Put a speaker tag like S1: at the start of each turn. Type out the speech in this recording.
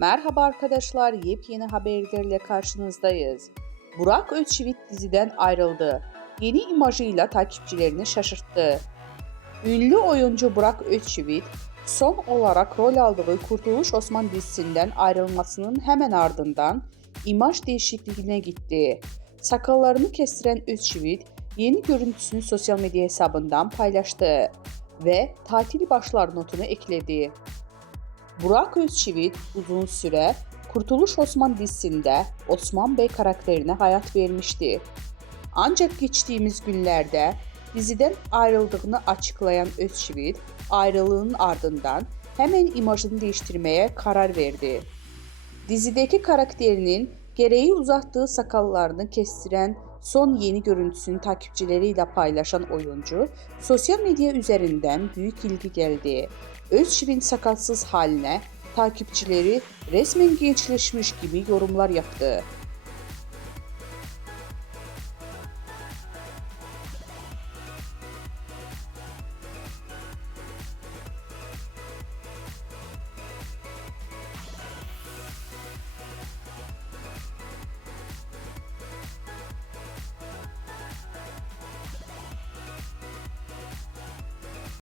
S1: Merhaba arkadaşlar, yepyeni haberlerle karşınızdayız. Burak Özçivit diziden ayrıldı. Yeni imajıyla takipçilerini şaşırttı. Ünlü oyuncu Burak Özçivit, son olarak rol aldığı Kurtuluş Osman dizisinden ayrılmasının hemen ardından imaj değişikliğine gitti. Sakallarını kestiren Özçivit, yeni görüntüsünü sosyal medya hesabından paylaştı ve tatil başlar notunu ekledi. Burak Özçivit uzun süre Kurtuluş Osman dizisinde Osman Bey karakterine hayat vermişti. Ancak geçtiğimiz günlerde diziden ayrıldığını açıklayan Özçivit, ayrılığın ardından hemen imajını değiştirmeye karar verdi. Dizideki karakterinin gereği uzattığı sakallarını kestiren son yeni görüntüsünü takipçileriyle paylaşan oyuncu, sosyal medya üzerinden büyük ilgi geldi. Özçivit'in sakalsız haline takipçileri resmen gençleşmiş gibi yorumlar yaptı.